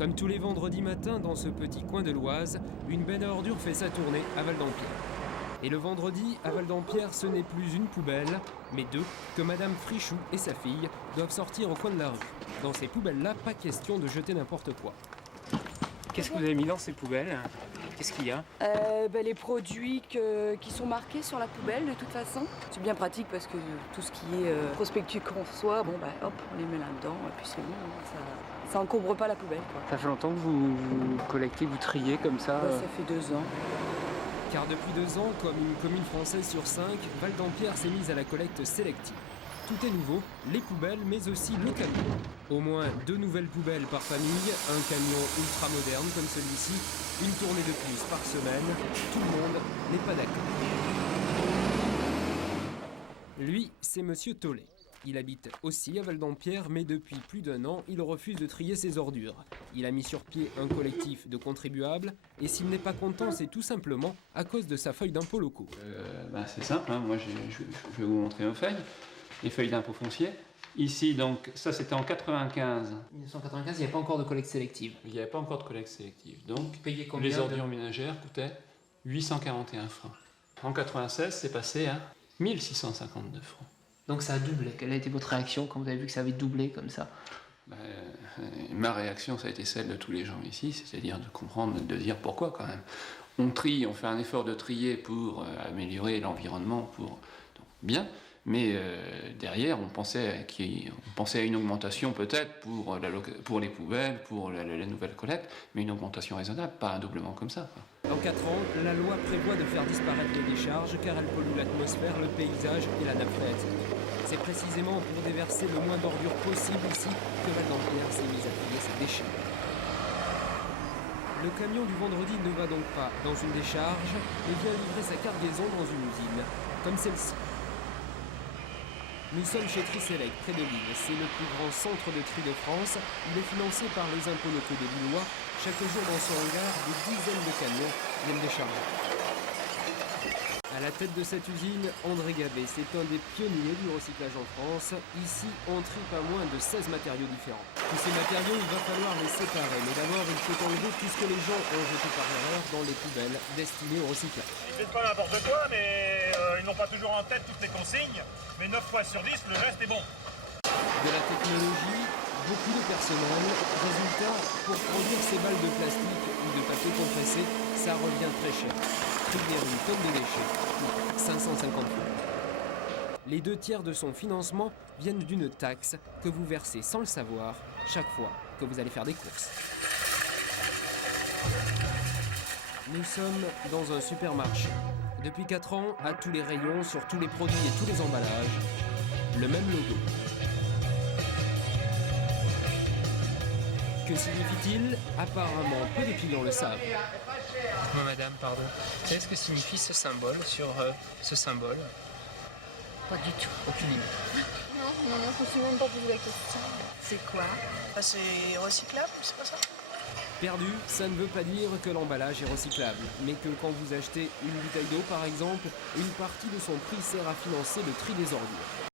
Comme tous les vendredis matins dans ce petit coin de l'Oise, une benne à ordures fait sa tournée à Val-d'Ampierre. Et le vendredi, à Val-d'Ampierre, ce n'est plus une poubelle, mais deux, que Madame Frichou et sa fille doivent sortir au coin de la rue. Dans ces poubelles-là, pas question de jeter n'importe quoi. Qu'est-ce que vous avez mis dans ces poubelles? Qu'est-ce qu'il y a? Les produits qui sont marqués sur la poubelle de toute façon. C'est bien pratique parce que tout ce qui est prospectus qu'on reçoit, hop, on les met là-dedans et puis c'est bon, ça encombre pas la poubelle, quoi. Ça fait longtemps que vous collectez, vous triez comme ça? Ça fait 2 ans. Car depuis 2 ans, comme une commune française sur 5, Val-d'Ampierre s'est mise à la collecte sélective. Tout est nouveau, les poubelles, mais aussi le camion. Au moins 2 nouvelles poubelles par famille, un camion ultra moderne comme celui-ci, une tournée de plus par semaine. Tout le monde n'est pas d'accord. Lui, c'est Monsieur Tollet. Il habite aussi à Val-d'Ampierre, mais depuis plus d'1 an, il refuse de trier ses ordures. Il a mis sur pied un collectif de contribuables, et s'il n'est pas content, c'est tout simplement à cause de sa feuille d'impôt locaux. C'est simple, moi je vais vous montrer nos feuilles, les feuilles d'impôt foncier. Ici, donc, ça c'était en 95. 1995, il n'y avait pas encore de collecte sélective. Il n'y avait pas encore de collecte sélective, donc Payez combien les ordures ménagères coûtaient 841 francs. En 96, c'est passé à 1652 francs. Donc ça a doublé. Quelle a été votre réaction quand vous avez vu que ça avait doublé comme ça? Ma réaction, ça a été celle de tous les gens ici, c'est-à-dire de comprendre, de dire pourquoi quand même. On trie, on fait un effort de trier pour améliorer l'environnement, bien, mais derrière, on pensait à une augmentation peut-être pour les poubelles, pour la nouvelle collecte, mais une augmentation raisonnable, pas un doublement comme ça, quoi. Dans 4 ans, la loi prévoit de faire disparaître les décharges car elles polluent l'atmosphère, le paysage et la nappe phréatique. C'est précisément pour déverser le moins d'ordures possible ici que Val-d'Ampierre s'est mise à trier ses déchets. Le camion du vendredi ne va donc pas dans une décharge, mais vient livrer sa cargaison dans une usine, comme celle-ci. Nous sommes chez Triselec, près de Lille. C'est le plus grand centre de tri de France. Il est financé par les impôts locaux des Lillois. Chaque jour dans son hangar, des dizaines de camions viennent décharger. À la tête de cette usine, André Gabet, c'est un des pionniers du recyclage en France. Ici, on trie pas moins de 16 matériaux différents. Tous ces matériaux, il va falloir les séparer. Mais d'abord, il faut enlever tout ce que les gens ont jeté par erreur dans les poubelles destinées au recyclage. Ils font pas n'importe quoi, mais ils n'ont pas toujours en tête toutes les consignes. Mais 9 fois sur 10, le reste est bon. De la technologie, beaucoup de personnel. Résultat, pour produire ces balles de plastique ou de papier compressé, ça revient très cher. Trier une tonne de déchets coûte 550 francs. Les 2/3 de son financement viennent d'une taxe que vous versez sans le savoir chaque fois que vous allez faire des courses. Nous sommes dans un supermarché. Depuis 4 ans, à tous les rayons, sur tous les produits et tous les emballages, le même logo. Que signifie-t-il? Apparemment, peu de clients le savent. Dites-moi madame, pardon. Qu'est-ce que signifie ce symbole sur ce symbole? Pas du tout. Aucune idée. Non, je me suis même pas posé la question. C'est quoi? C'est recyclable, c'est pas ça? Perdu, ça ne veut pas dire que l'emballage est recyclable, mais que quand vous achetez une bouteille d'eau par exemple, une partie de son prix sert à financer le tri des ordures.